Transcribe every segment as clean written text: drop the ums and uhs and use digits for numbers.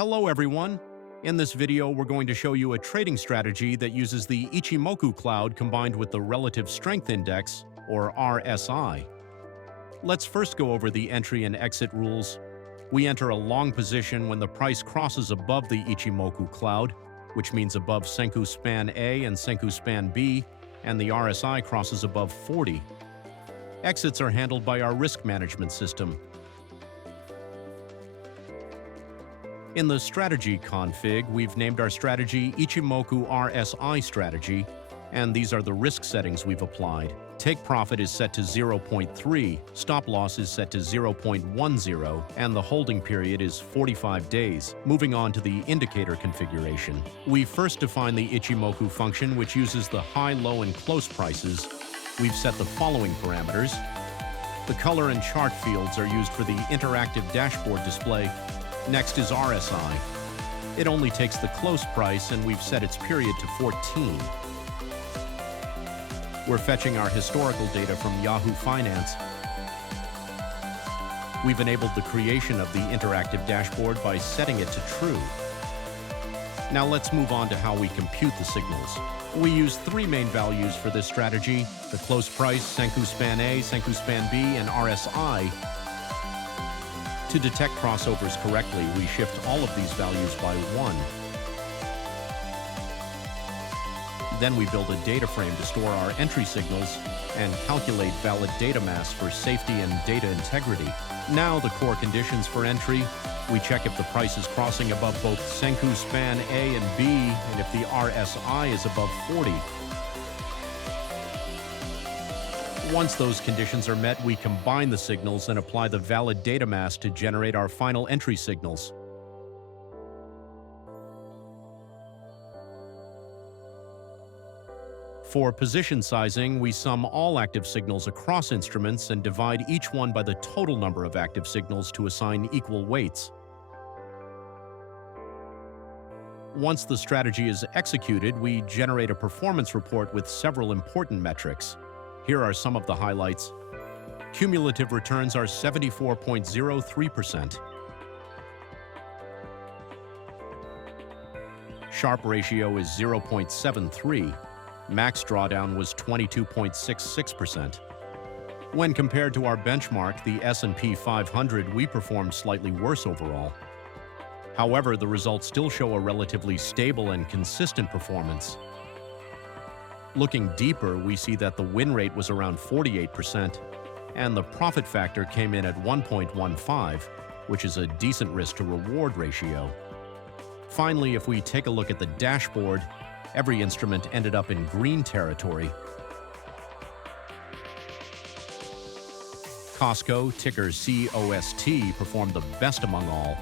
Hello everyone! In this video, we're going to show you a trading strategy that uses the Ichimoku Cloud combined with the Relative Strength Index, or RSI. Let's first go over the entry and exit rules. We enter a long position when the price crosses above the Ichimoku Cloud, which means above Senkou span A and Senkou span B, and the RSI crosses above 40. Exits are handled by our risk management system. In the strategy config, we've named our strategy Ichimoku RSI strategy, and these are the risk settings we've applied. Take profit is set to 0.3, stop loss is set to 0.10, and the holding period is 45 days. Moving on to the indicator configuration. We first define the Ichimoku function, which uses the high, low, and close prices. We've set the following parameters. The color and chart fields are used for the interactive dashboard display. Next is RSI. It only takes the close price, and we've set its period to 14. We're fetching our historical data from Yahoo Finance. We've enabled the creation of the interactive dashboard by setting it to true. Now let's move on to how we compute the signals. We use three main values for this strategy: the close price, Senkou span A, Senkou span B, and RSI. To detect crossovers correctly, we shift all of these values by 1. Then we build a data frame to store our entry signals and calculate valid data mass for safety and data integrity. Now the core conditions for entry. We check if the price is crossing above both Senkou span A and B, and if the RSI is above 40. Once those conditions are met, we combine the signals and apply the valid data mass to generate our final entry signals. For position sizing, we sum all active signals across instruments and divide each one by the total number of active signals to assign equal weights. Once the strategy is executed, we generate a performance report with several important metrics. Here are some of the highlights. Cumulative returns are 74.03%. Sharpe Ratio is 0.73. Max drawdown was 22.66%. When compared to our benchmark, the S&P 500, we performed slightly worse overall. However, the results still show a relatively stable and consistent performance. Looking deeper, we see that the win rate was around 48%, and the profit factor came in at 1.15, which is a decent risk-to-reward ratio. Finally, if we take a look at the dashboard, every instrument ended up in green territory. Costco, ticker COST, performed the best among all,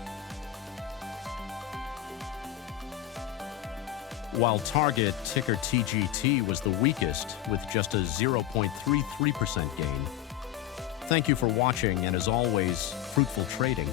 while Target, ticker TGT, was the weakest, with just a 0.33% gain. Thank you for watching, and as always, fruitful trading.